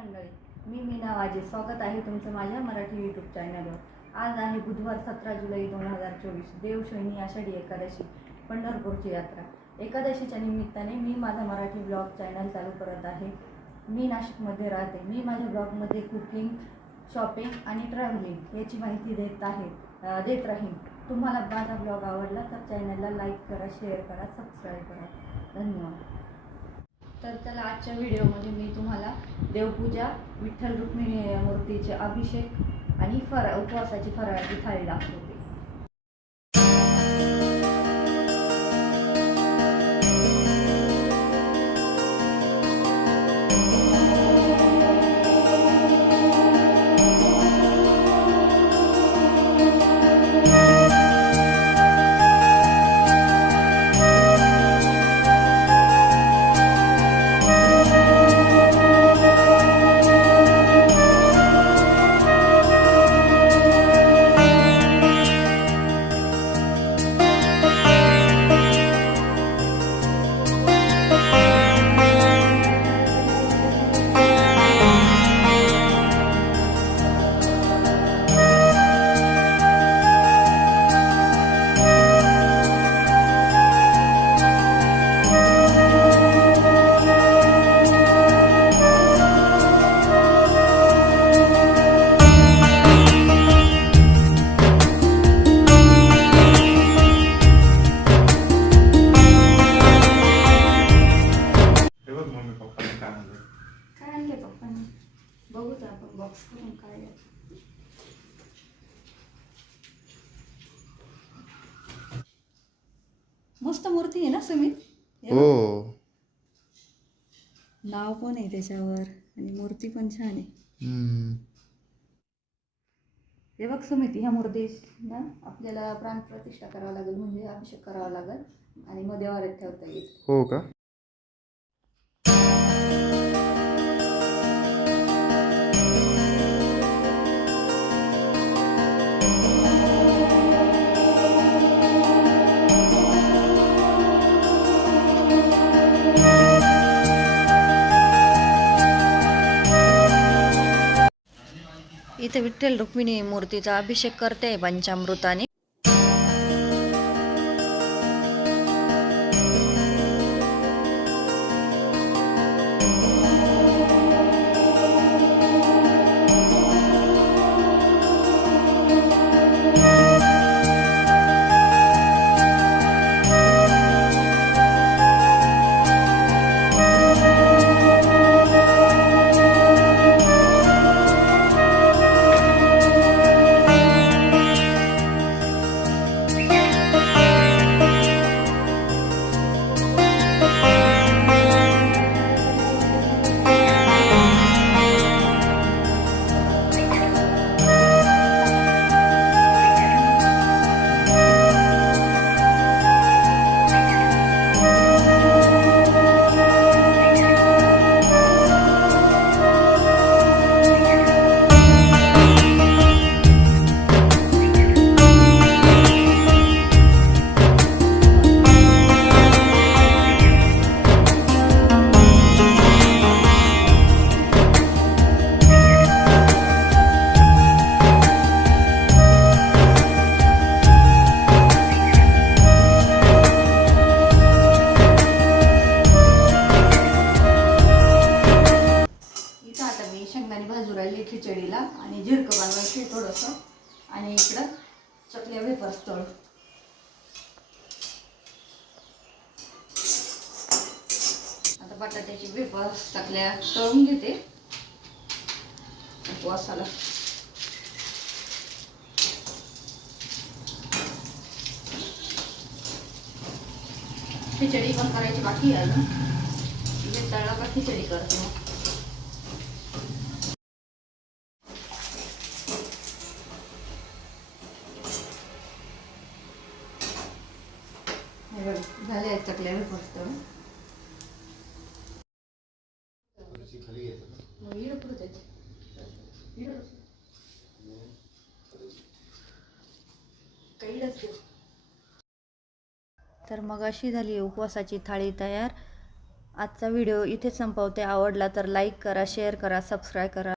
मंडळी मी मीना वाजे. स्वागत आहे तुमचं माझ्या मराठी यूट्यूब चॅनलवर आज आहे बुधवार सतरा जुलै दोन हजार चोवीस. देवशैनी आषाढी एकादशी पंढरपूरची यात्रा. एकादशीच्या निमित्ताने मी माझा मराठी ब्लॉग चॅनल चालू करत आहे. मी नाशिकमध्ये राहते. मी माझ्या ब्लॉगमध्ये कुकिंग शॉपिंग आणि ट्रॅव्हलिंग याची माहिती देत आहे देत राहीन. तुम्हाला माझा ब्लॉग आवडला तर चॅनलला लाईक करा शेअर करा सबस्क्राईब करा. धन्यवाद. तर चला आजच्या व्हिडिओमध्ये मी तुम्हाला देवपूजा विठ्ठल रुक्मिणी मूर्तीचे अभिषेक आणि फरा उपवासाची फराळाची थाळी दाखवते. बघूच आपण बॉक्स करून काय. मस्त मूर्ती आहे ना सुमित हे बघ. हो नाव पण आहे त्याच्यावर आणि मूर्ती पण छान आहे हम्म. हे बघ सुमित ह्या मूर्तीला आपल्याला प्राणप्रतिष्ठा करावं लागेल म्हणजे अभिषेक करावा लागेल आणि मग देवाऱ्यात ठेवता येईल हो का इथे विठ्ठल रुक्मिणी मूर्तीचा अभिषेक करते पंचामृताने. आणि बनवायची थोडंसं. आणि इकडं चकल्या वेफर्स तळ. आता बटाट्याची वेफर्स चकल्या तळून घेते. उपवासाला खिचडी पण करायची बाकी आहे ना म्हणजे तळा का खिचडी करतो मग हे बघ, झाले? तर मग अशी झाली उपवासाची थाळी तयार. आजचा व्हिडिओ इथेच संपवते. आवडला तर लाईक करा शेअर करा सबस्क्राईब करा.